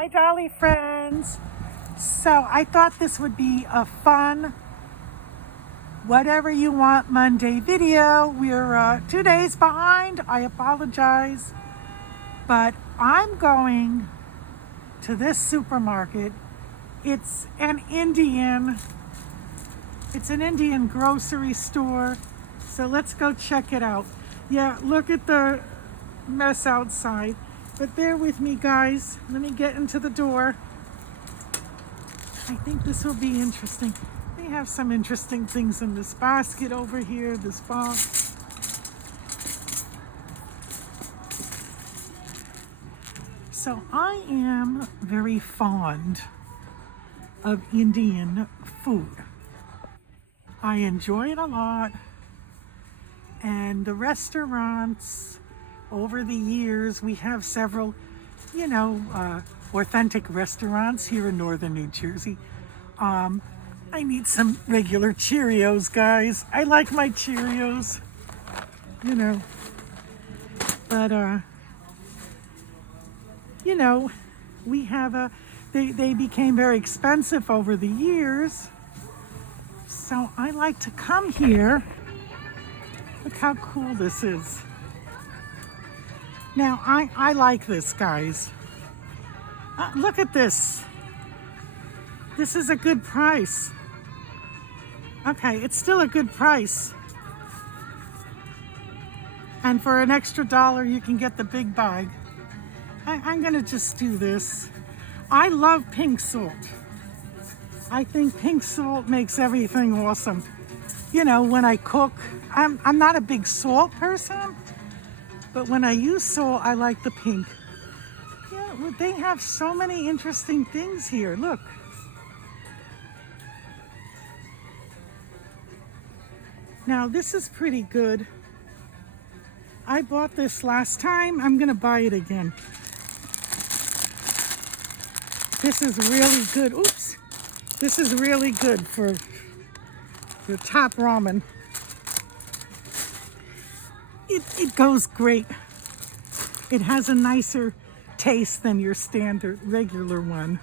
Hi, Dolly friends. So I thought this would be a fun whatever you want Monday video. We're 2 days behind. I apologize. But I'm going to this supermarket. It's an Indian grocery store. So let's go check it out. Yeah, look at the mess outside. But bear with me, guys. Let me get into the door. I think this will be interesting. They have some interesting things in this basket over here, this box. So I am very fond of Indian food. I enjoy it a lot. And the restaurants, over the years, we have several, authentic restaurants here in northern New Jersey. I need some regular Cheerios, guys. I like my Cheerios, But, we have they became very expensive over the years. So I like to come here. Look how cool this is. Now, I like this, guys. Look at this. This is a good price. Okay, it's still a good price. And for an extra $1, you can get the big bag. I'm gonna just do this. I love pink salt. I think pink salt makes everything awesome. When I cook, I'm not a big salt person, but when I use salt, I like the pink. Yeah, they have so many interesting things here. Look. Now, this is pretty good. I bought this last time. I'm going to buy it again. This is really good. Oops. This is really good for the top ramen. It goes great. It has a nicer taste than your standard regular one.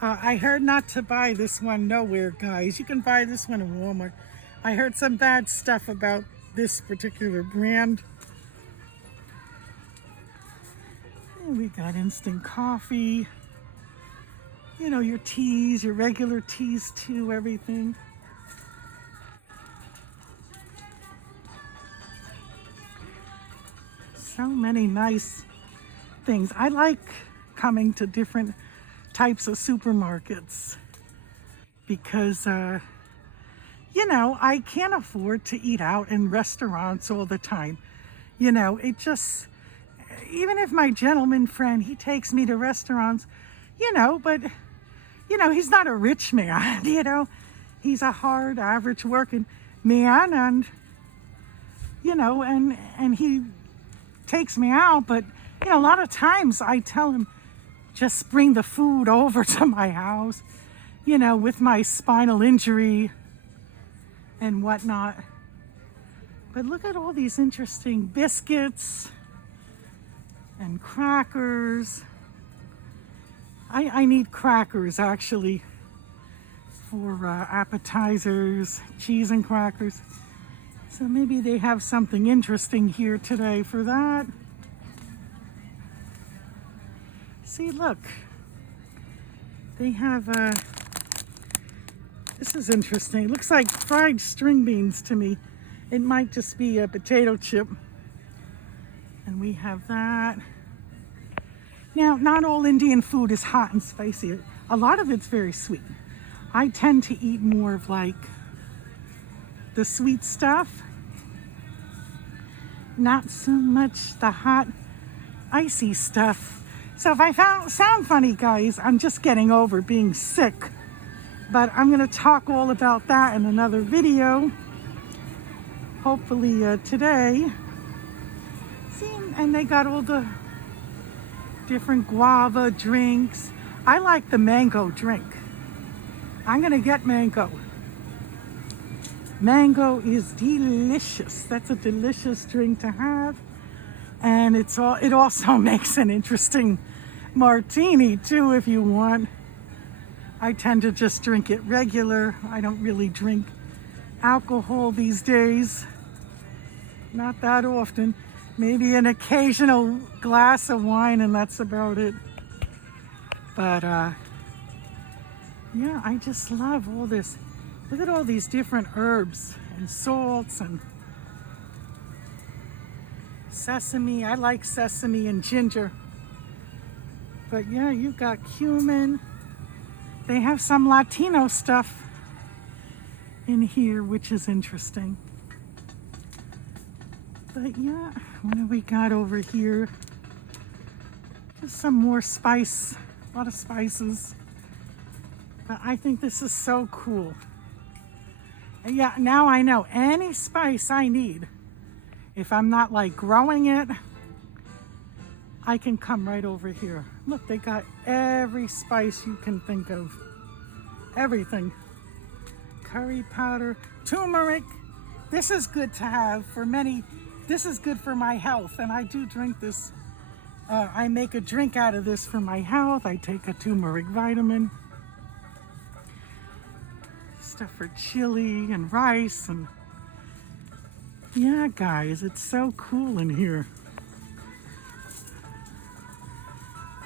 I heard not to buy this one nowhere, guys. You can buy this one in Walmart. I heard some bad stuff about this particular brand. And we got instant coffee. Your teas, your regular teas too, everything. So many nice things. I like coming to different types of supermarkets because, I can't afford to eat out in restaurants all the time. It just, even if my gentleman friend, he takes me to restaurants, but, he's not a rich man, he's a hard, average working man and, and he takes me out, but a lot of times I tell him just bring the food over to my house, with my spinal injury and whatnot. But look at all these interesting biscuits and crackers. I need crackers actually for appetizers, cheese and crackers. So maybe they have something interesting here today for that. See, look. They have, this is interesting. It looks like fried string beans to me. It might just be a potato chip. And we have that. Now, not all Indian food is hot and spicy. A lot of it's very sweet. I tend to eat more of like the sweet stuff, not so much the hot, icy stuff. So if I sound funny, guys, I'm just getting over being sick. But I'm going to talk all about that in another video, hopefully today. See, and they got all the different guava drinks. I like the mango drink. I'm going to get mango. Mango is delicious. That's a delicious drink to have. And it also makes an interesting martini too if you want. I tend to just drink it regular. I don't really drink alcohol these days. Not that often. Maybe an occasional glass of wine and that's about it. But yeah, I just love all this. Look at all these different herbs and salts and sesame. I like sesame and ginger. But yeah, you've got cumin. They have some Latino stuff in here, which is interesting. But yeah, what do we got over here? Just some more spice, a lot of spices. But I think this is so cool. And yeah, now I know any spice I need. If I'm not like growing it, I can come right over here. Look, they got every spice you can think of. Everything. Curry powder, turmeric. This is good to have for many. This is good for my health, and I do drink this. I make a drink out of this for my health. I take a turmeric vitamin. Stuff for chili and rice and yeah, guys, it's so cool in here.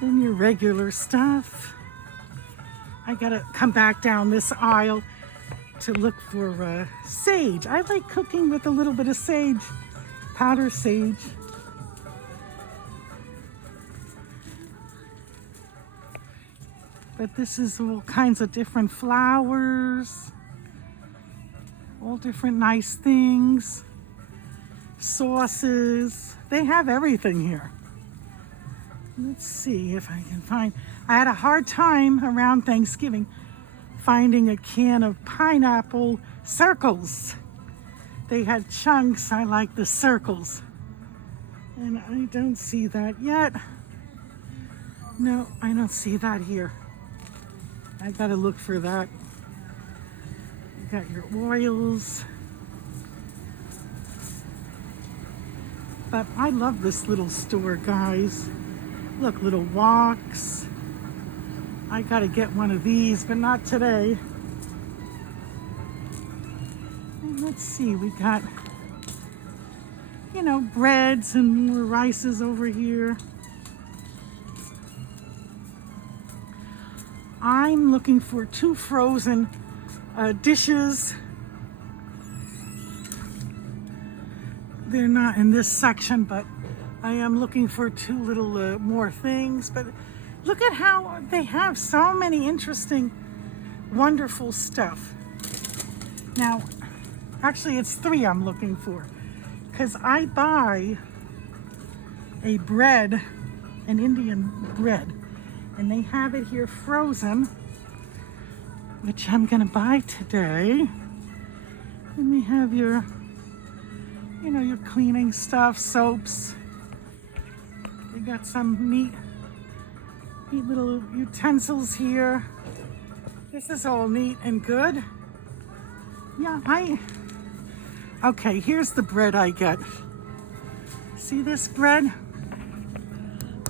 Then your regular stuff. I gotta come back down this aisle to look for sage. I like cooking with a little bit of sage, powder sage. But this is all kinds of different flowers, all different nice things, sauces. They have everything here. Let's see if I can find. I had a hard time around Thanksgiving finding a can of pineapple circles. They had chunks. I like the circles. And I don't see that yet. No, I don't see that here. I gotta look for that. You got your oils. But I love this little store, guys. Look, little walks. I gotta get one of these, but not today. And let's see, we got, you know, breads and more rices over here. I'm looking for 2 frozen dishes. They're not in this section, but I am looking for 2 little more things. But look at how they have so many interesting, wonderful stuff. Now, actually it's 3 I'm looking for, because I buy a bread, an Indian bread, and they have it here frozen, which I'm gonna buy today. And we have your, you know, your cleaning stuff, soaps. They got some neat little utensils here. This is all neat and good. Yeah, okay, here's the bread I get. See this bread?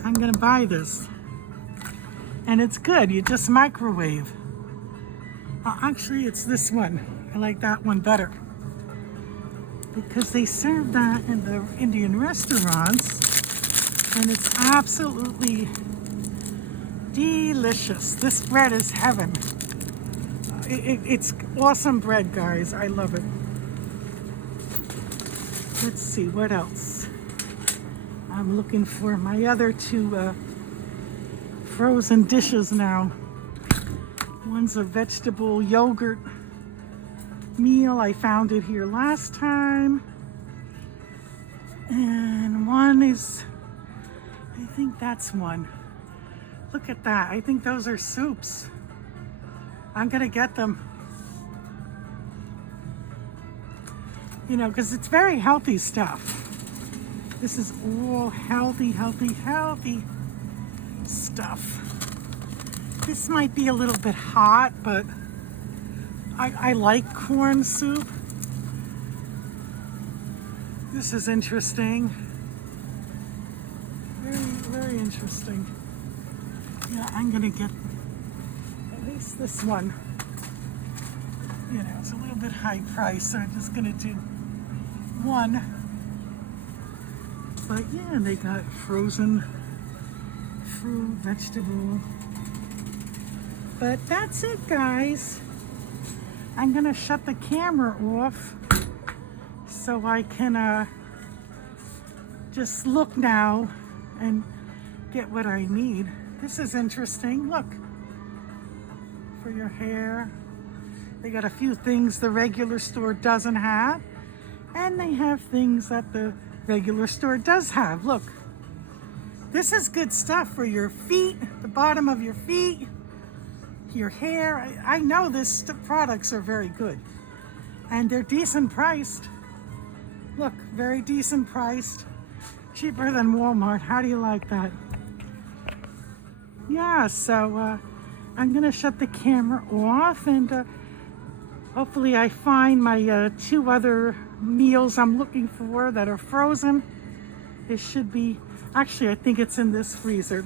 I'm gonna buy this. And it's good, you just microwave. Actually, it's this one. I like that one better. Because they serve that in the Indian restaurants. And it's absolutely delicious. This bread is heaven. It's awesome bread, guys. I love it. Let's see, what else? I'm looking for my other 2 frozen dishes now. One's a vegetable yogurt meal. I found it here last time. And one is, I think that's one. Look at that. I think those are soups. I'm gonna get them. You know, because it's very healthy stuff. This is all healthy stuff. This might be a little bit hot, but I like corn soup. This is interesting. Very, very interesting. Yeah, I'm gonna get at least this one. You know, it's a little bit high price, so I'm just gonna do one. But yeah, they got frozen fruit, vegetable. But that's it, guys. I'm gonna shut the camera off so I can just look now and get what I need. This is interesting. Look, for your hair. They got a few things the regular store doesn't have, and they have things that the regular store does have. Look, this is good stuff for your feet, the bottom of your feet, your hair. I know the products are very good, and they're decent priced. Look, very decent priced, cheaper than Walmart. How do you like that? Yeah, so I'm gonna shut the camera off, and hopefully I find my 2 other meals I'm looking for that are frozen. It should be, actually I think it's in this freezer.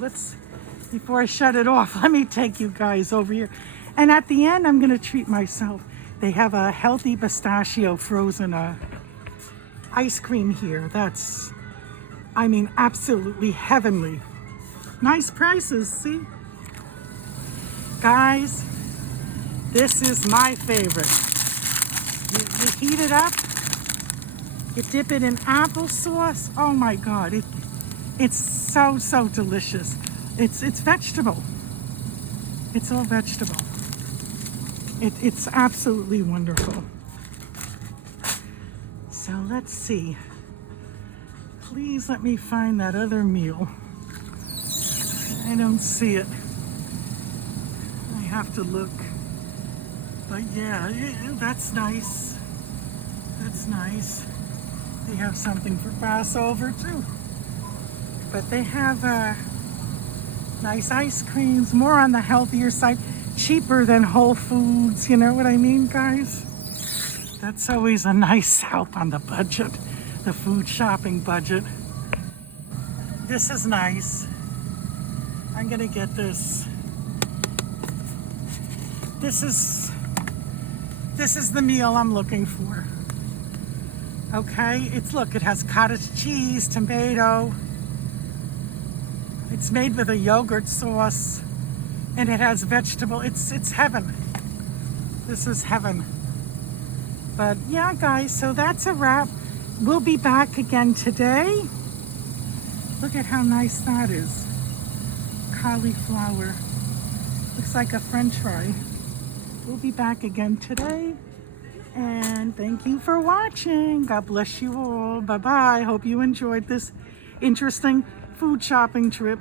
Before I shut it off, let me take you guys over here. And at the end, I'm gonna treat myself. They have a healthy pistachio frozen ice cream here. That's, I mean, absolutely heavenly. Nice prices, see? Guys, this is my favorite. You heat it up, you dip it in applesauce. Oh my God, it's so delicious. It's vegetable. It's all vegetable. It's absolutely wonderful. So let's see. Please let me find that other meal. I don't see it. I have to look. But yeah, that's nice. That's nice. They have something for Passover too. But they have nice ice creams, more on the healthier side, cheaper than Whole Foods, you know what I mean, guys? That's always a nice help on the budget, the food shopping budget. This is nice. I'm gonna get this. This is the meal I'm looking for. Okay, look, it has cottage cheese, tomato. It's made with a yogurt sauce, and it has vegetable. It's heaven. This is heaven. But yeah, guys, so that's a wrap. We'll be back again today. Look at how nice that is. Cauliflower. Looks like a French fry. We'll be back again today. And thank you for watching. God bless you all. Bye-bye. Hope you enjoyed this interesting food shopping trip.